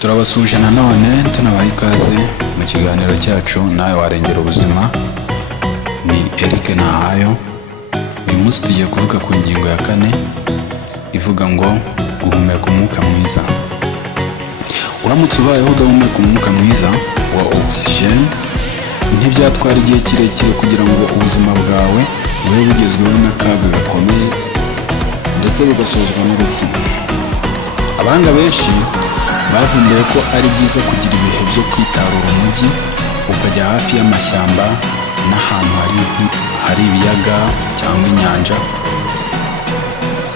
Turabasuje nanone tunabaha ikaze mu kiganiro cyacu nawe warengera ubuzima. Ni Eric Nahayo. Uyu munsi tugiye kuvuga ku ngingo ya 4 ivuga ngo guhumeka umwuka mwiza. Uramutse ubayeho ugahumeka umwuka mwiza wa oxygen, ntibyatwara igihe kirekire kugira ngo ubuzima bwawe bube bugezweho n'akaga gakomeye ndetse bugasozwa n'urupfu. Abahanga benshi bavumbuye ko ari byiza kugira ibihe byo kwitarura umujyi, ukajya hafi y'amashyamba n'ahantu hari ibiyaga cyangwa inyanja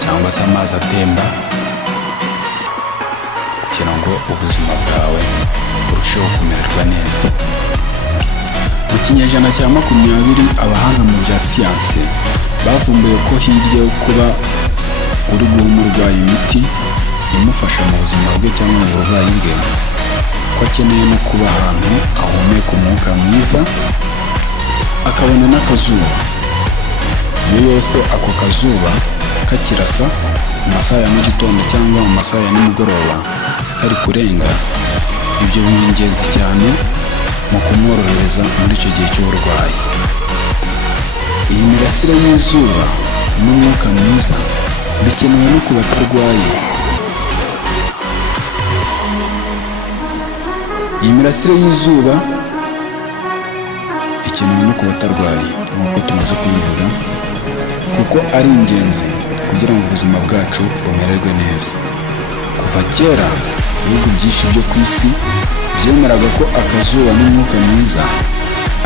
cyangwa se amazi atemba, kugira ngo ubuzima bwawe burusheho kumererwa neza. Mu kinyejana cya 20, abahanga mu bya siyansi bavumbuye ko hirya yo kuba uri guha umurwayi imiti imufasha mu buzima bwe cyangwa mu burwayi bwe, ko akeneye no kuba ahantu ahumeka umwuka mwiza, akabona n'akazuba. Iyo yose ako kazuba kakirasa mu masaha ya mu gitondo cyangwa mu masaha ya nimugoroba kari kurenga, ibyo biri ingenzi cyane mu kumworohereza muri icyo gihe cy'uburwayi. Iyi mirasire y'izuba n'umwuka mwiza bikenewe no ku batarwaye. Iyi mirasire y'izuba ikenewe no ku batarwaye nk'uko tumaze kubivuga, kuko ari ingenzi kugira ngo ubuzima bwacu bumererwe neza. Kuva kera ibihugu byinshi byo ku isi byemeraga ko akazuba n'umwuka mwiza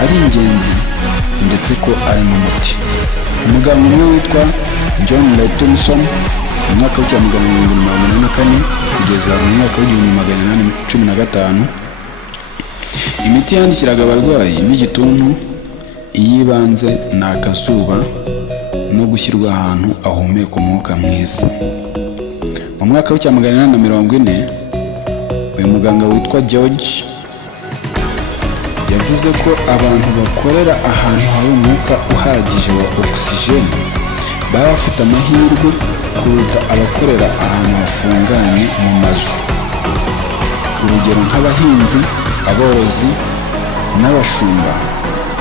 ari ingenzi ndetse ko ari n'umuti. Umuganga umwe witwa John Lawtonson mu mwaka w'1884 kugeza mu mwaka w'1815, imiti yandikiraga abarwayi b'igituntu iyibanze ni akazuba no gushyirwa ahantu ahumeka umwuka mwiza. Mu mwaka w'1840 uyu muganga witwa George yavuze ko abantu bakorera ahantu hari umwuka uhagije wa oxygen baba bafite amahirwe kuruta abakorera ahantu hafunganye mu mazu. Urugero nk'abahinzi, aborozi n'abashumba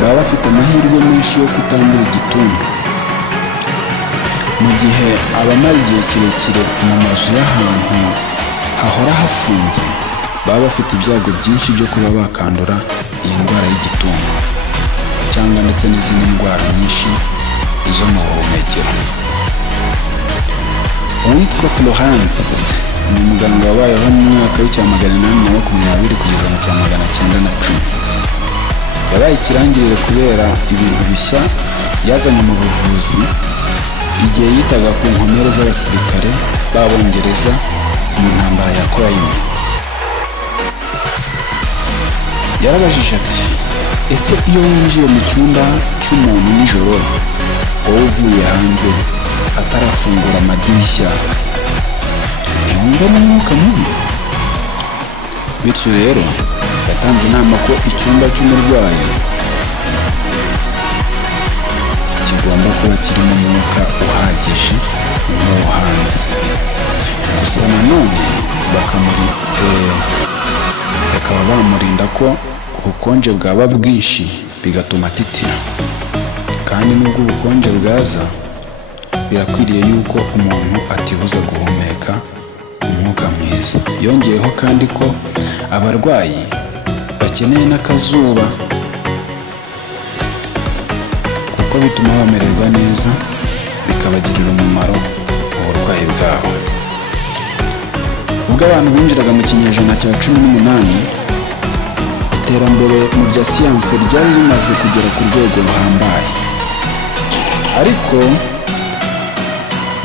baba bafite amahirwe menshi yo kutandura igituntu, mu gihe abamara igihe kirekire mu mazu y'ahantu hahora hafunze baba bafite ibyago byinshi byo kuba bakandura iyi ndwara y'igituntu cyangwa ndetse n'izindi ndwara nyinshi zo mu buhumekero. Uwitwa Florence ni umuganga wabayeho mu mwaka w'1820 kugeza mu 1910. Yabaye ikirangirire kubera ibintu bishya yazanye mu buvuzi igihe yitaga ku nkomere z'abasirikare b'Abongereza mu ntambara ya Crimea. Yarabajije ati, ese iyo winjiye mu cyumba cy'umuntu nijoro, wowe uvuye hanze atarafungura amadirishya, ntiwumva n'umwuka mubi? Bityo rero yatanze inama ko icyumba cy'umurwayi kigomba kuba kirimo umwuka uhagije nk'uwo hanze. Gusa nanone bakaba bamurinda ko ubukonje bwaba bwinshi bigatuma atitira. Kandi nubwo ubukonje bwaza, birakwiriye yuko umuntu atibuza guhumeka umwuka mwiza. Yongeyeho kandi ko abarwayi bakeneye n'akazuba kuko bituma bamererwa neza, bikabagirira umumaro mu burwayi bwabo. Ubwo abantu binjiraga mu kinyejana cya 18, iterambere mu bya siyansi ryari rimaze kugera ku rwego ruhambaye, ariko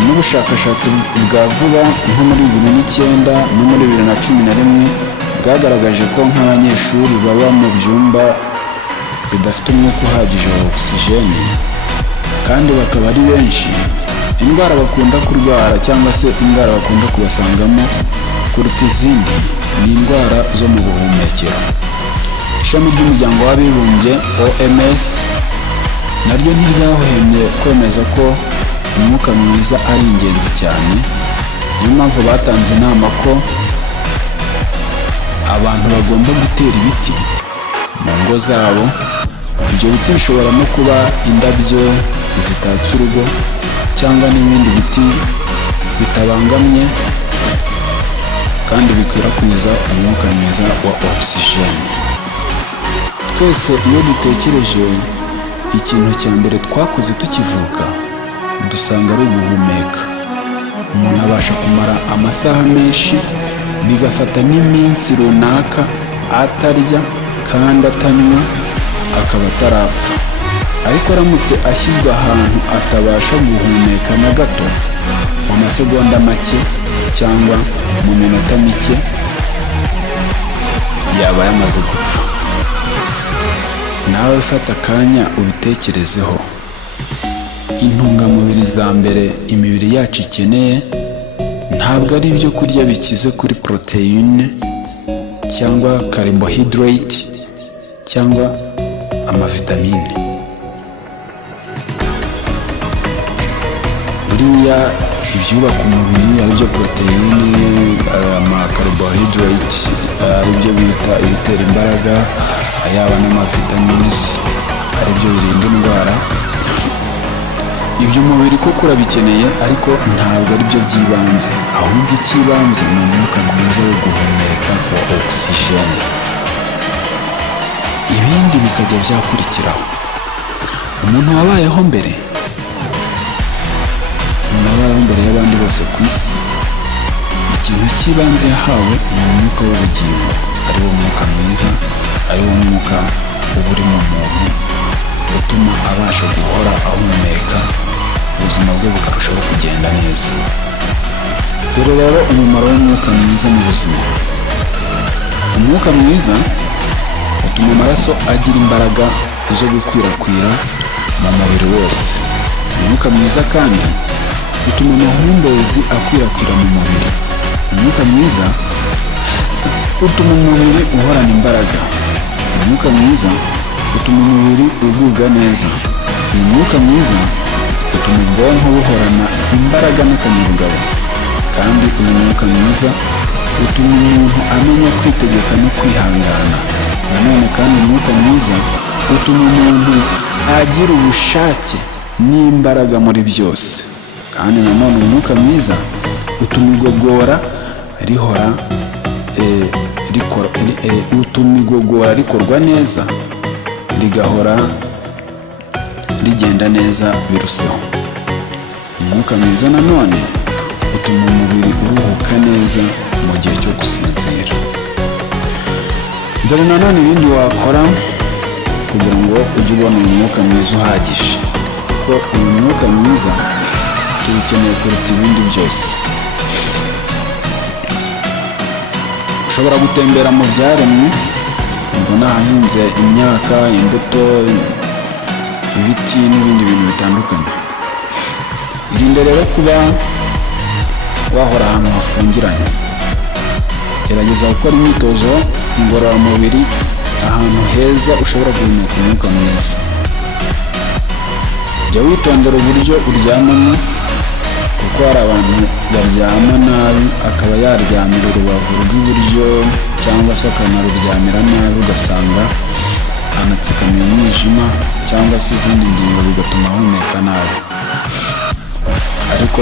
n'ubushakashatsi bwa vuba nko muri 2009 no muri 2011 bwagaragaje ko nk'abanyeshuri baba mu byumba bidafite umwuka uhagije wa oxygen kandi bakaba ari benshi, indwara bakunda kurwara cyangwa se indwara bakunda kubasangamo kuruta izindi ni indwara zo mu buhumekero. Ishami ry'umuryango w'abibumbye OMS naryo ntiryahwemye kwemeza ko umwuka mwiza ari ingenzi cyane. Niyo mpamvu batanze inama ko abantu bagomba gutera ibiti mu ngo zabo. Ibyo biti bishobora no kuba indabyo zitatse urugo cyangwa n'ibindi biti bitabangamye kandi bikwirakwiza umwuka mwiza wa ogisijeni. Twese iyo dutekereje ikintu cya mbere twakoze tukivuka, dusanga ari uguhumeka. Umuntu abasha kumara amasaha menshi, bigafata n'iminsi runaka atarya kandi atanywa, akaba atarapfa. Ariko aramutse ashyizwe ahantu atabasha guhumeka na gato, mu masegonda make cyangwa mu minota mike yaba yamaze gupfa. Nawe fata akanya ubitekerezeho. Intungamubiri za mbere imibiri yacu ikeneye ntabwo ari ibyo kurya bikize kuri poroteyine cyangwa carbohydrate cyangwa amavitamine. Buriya ibyubaka umubiri aribyo poroteyine, amacarbohydrate aribyo bita ibitera imbaraga, yaba n'amavitamines aribyo birinda indwara. Ibyo umubiri koko urabikeneye, ariko ntabwo aribyo by'ibanze, ahubwo icy'ibanze ni umwuka mwiza wo guhumeka wa ogisijeni. Ibindi bikajya byakurikiraho. Umuntu wabayeho mbere y'abandi bose ku isi, ikintu cy'ibanze yahawe ni umwuka w'ubugingo, ari wo mwuka mwiza, ari wo mwuka uba uri mu muntu utuma abasha guhora ahumeka, ubuzima bwe bukarushaho kugenda neza. Dore rero umumaro w'umwuka mwiza mu buzima. Umwuka mwiza utuma amaraso agira imbaraga zo gukwirakwira mu mubiri wose. Umwuka mwiza kandi utuma amahumbezi akwirakwira mu mubiri. Umwuka mwiza utuma umubiri uhorana imbaraga. Umwuka mwiza utuma umubiri ugubwa neza. Umwuka mwiza utuma ubwonko buhorana imbaraga n'akanyabugabo. Kandi uyu mwuka mwiza utuma umuntu amenya kwitegeka no kwihangana. Nanone kandi umwuka mwiza utuma umuntu agira ubushake n'imbaraga muri byose. Kandi nanone umwuka mwiza utuma igogora rikorwa neza, rigahora rigenda neza biruseho. Umwuka mwiza nanone utuma umubiri uruhuka neza mu gihe cyo gusinzira. Dore nanone ibindi wakora kugira ngo ujye ubona uyu mwuka mwiza uhagije, kuko uyu mwuka mwiza tuwukeneye kuruta ibindi byose. Ushobora gutembera mu byaremwe, ubona ahahinze imyaka, imbuto, ibiti n'ibindi bintu bitandukanye. Irinde rero kuba wahora ahantu hafungiranye. Gerageza gukora imyitozo ngororamubiri ahantu heza ushobora guhumeka umwuka mwiza. Jya witondera uburyo uryamamo, kuko hari abantu baryama nabi, akaba yaryamira urubavu rw'iburyo cyangwa se akanaruryamira nabi, ugasanga anatsikamiye umwijima cyangwa se izindi ngingo, bigatuma ahumeka nabi. Ariko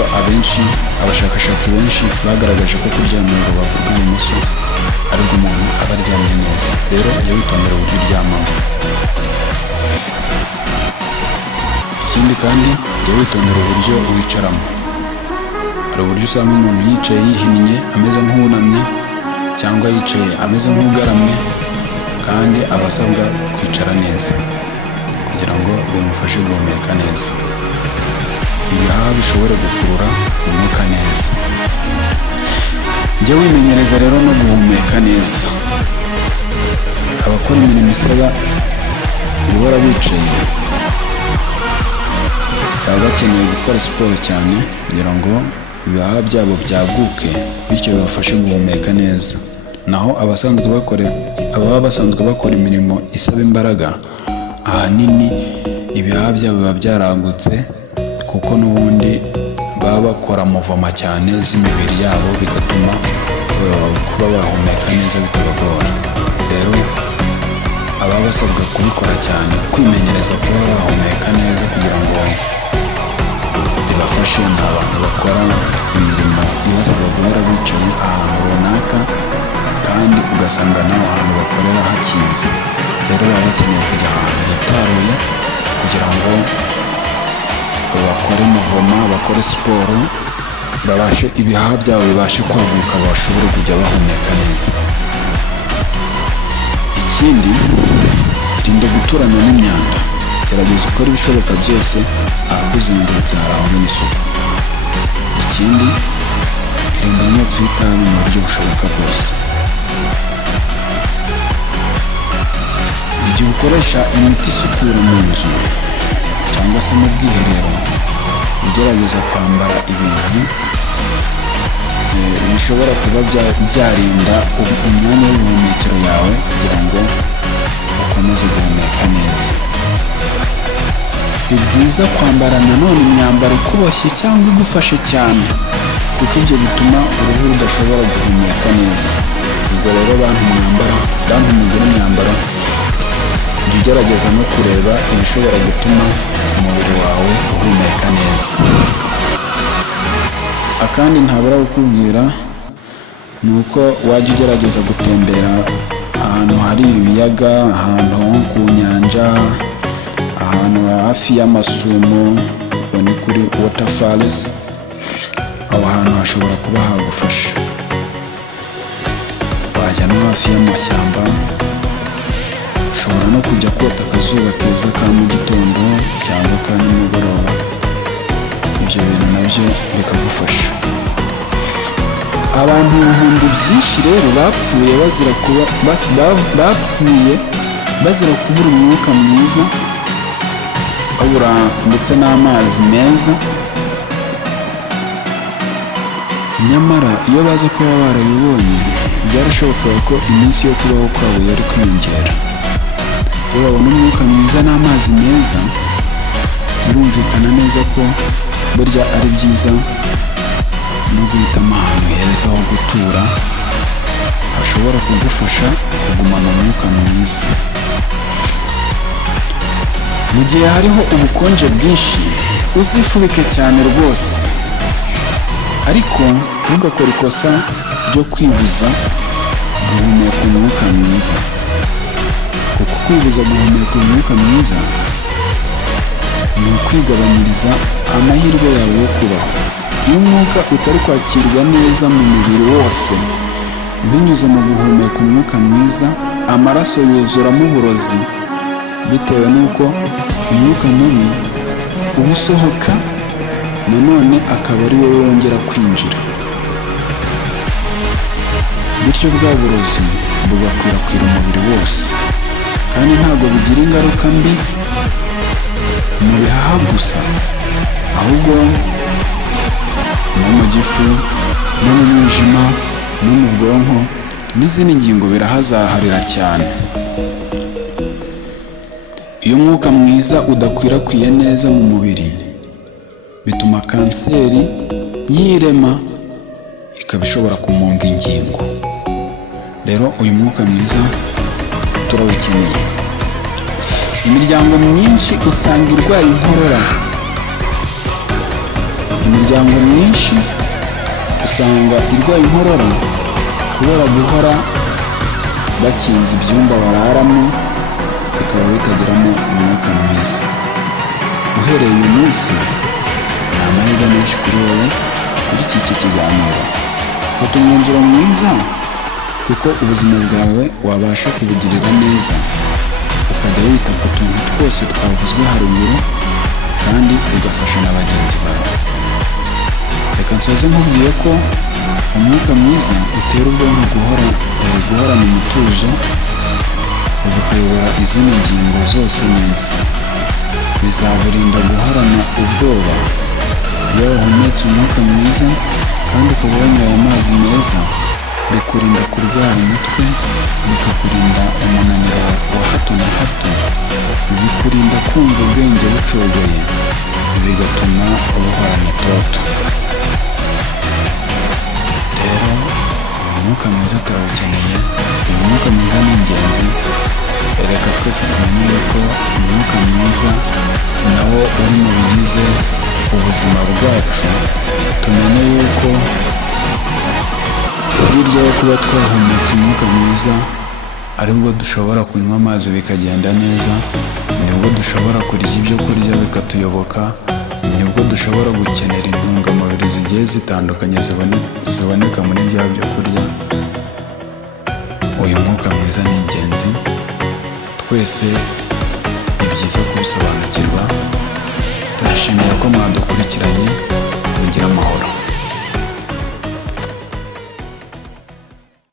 abashakashatsi benshi bagaragaje ko kuryamira urubavu rw'ibumoso aribwo umuntu aba aryamye neza. Rero jya witondera uburyo uryamamo. Ikindi kandi jya witondera uburyo wicaramo. Hari uburyo usanga umuntu yicaye yihinnye ameze nk'uwunamye, cyangwa yicaye ameze nk'ugaramye, kandi aba asabwa kwicara neza kugira ngo bimufashe guhumeka neza. Ibihaha bishobora gukurura umwuka neza. Jya wimenyereza rero no guhumeka neza. Abakora imirimo isaba guhora bicaye baba bakeneye gukora siporo cyane kugira ngo ibihaha byabo byaguke, bityo bibafashe guhumeka neza. Naho ababa basanzwe bakora imirimo isaba imbaraga, ahanini ibihaha byabo biba byaragutse, kuko n'ubundi baba bakora muvoma cyane z'imibiri yabo, bigatuma kuba bahumeka neza bitabagora. Rero ababa basabwa kubikora cyane, kwimenyereza kuba bahumeka neza kugira ngo bibafashe. Ni abantu bakora imirimo ibasaba guhora bicaye ahantu runaka kandi ugasanga naho ahantu bakorera hakinze. Rero baba bakeneye kujya ahantu hitaruye kugira ngo bakore muvoma, bakore siporo, ibihaha byabo bibashe kwaguka, bashobore kujya bahumeka neza. Ikindi, irinde guturana n'imyanda. Gerageza ukora ibishoboka byose ahakuzengurutse harangwa n'isuku. Ikindi, irinde umwotsi w'itabi mu buryo bushoboka bwose. Igihe ukoresha imiti isukura mu nzu cyangwa se mu bwiherero, ugerageza kwambara ibintu bishobora kuba byarinda imyanya y'ubuhumekero yawe kugira ngo ukomeze guhumeka neza. Si byiza kwambara nanone imyambaro ikuboshye cyangwa igufashe cyane, kuko ibyo bituma uruhu rudashobora guhumeka neza. Ubwo rero bantu mugura imyambaro, jya ugerageza no kureba ibishobora gutuma umubiri wawe uhumeka neza. Akandi ntabura kukubwira ni uko wajya ugerageza gutembera ahantu hari ibiyaga, ahantu nko ku nyanja, ahantu hafi y'amasumo, ni kuri waterfalls. Aho hantu hashobora kuba hagufasha. Wajya no hafi y'amashyamba, ushobora no kujya kota akazuba keza ka mu gitondo cyangwa ka nimugoroba. Ibyo bintu nabyo bikagufasha. Abantu ibihumbi byinshi rero bapfuye bazira kubura umwuka mwiza, babura ndetse n'amazi meza. Nyamara iyo baza kuba barabibonye, byarashobokaga ko iminsi yo kubaho kwabo yari kwiyongera. Iyo babona umwuka mwiza n'amazi meza, birumvikana neza ko burya ari byiza no guhitamo ahantu heza ho gutura hashobora kugufasha kugumana umwuka mwiza. Mu gihe hariho ubukonje bwinshi, uzifubike cyane rwose, ariko ntugakore ikosa ryo kwibuza guhumeka umwuka mwiza, kuko kwibuza guhumeka umwuka mwiza ni ukwigabanyiriza amahirwe yawe yo kubaho. Iyo umwuka utari kwakirwa neza mu mubiri wose binyuze mu guhumeka umwuka mwiza, amaraso yuzuramo uburozi, bitewe n'uko umwuka mubi uba usohoka nanone akaba ari wowe wongera kwinjira, bityo bwa burozi bugakwirakwira umubiri wose. Kandi ntabwo bigira ingaruka mbi mu bihaha gusa, ahubwo no mu gifu, no mu mwijima, no mu bwonko n'izindi ngingo birahazaharira cyane. Iyo umwuka mwiza udakwirakwiye neza mu mubiri, bituma kanseri yirema ikaba ishobora kumunga ingingo. Rero uyu mwuka mwiza turawukeneye. Imiryango myinshi usanga irwaye inkorora. Imiryango myinshi usanga irwaye inkorora kubera guhora bakinze ibyumba bararamo, bikaba bitagiramo umwuka mwiza. Uhereye uyu munsi, ni amahirwe menshi kuri wowe kuri iki kiganiro. Fata umwanzuro mwiza, kuko ubuzima bwawe wabasha kubugirira neza, ukajya wita ku tuntu twose twavuzwe haruguru, kandi ugafasha na bagenzi bawe. Reka nsoze nkubwiye ko umwuka mwiza utera ubwonko guhorana umutuzo, bukayobora izindi ngingo zose neza. Bizaburinda guhorana ubwoba. Iyo wahumetse umwuka mwiza kandi ukaba wanyoye amazi meza, bikurinda kurwara umutwe, bikakurinda umunaniro wa hato na hato, bikurinda kumva ubwenge bucogoye, bigatuma ubuhorana itoto. Rero uyu mwuka mwiza turawukeneye. Uyu mwuka mwiza ni ingenzi. Reka twese tumenye yuko umwuka mwiza nawo uri mu bigize ubuzima bwacu. Tumenye yuko hirya yo kuba twahumetse umwuka mwiza, aribwo dushobora kunywa amazi bikagenda neza, nibwo dushobora kurya ibyo kurya bikatuyoboka, nibwo dushobora gukenera intungamubiri zigiye zitandukanye ziboneka muri bya byo kurya. Uyu mwuka mwiza ni ingenzi, twese ni byiza kuwusobanukirwa. Turashimira ko mwadukurikiranye, mugire amahoro.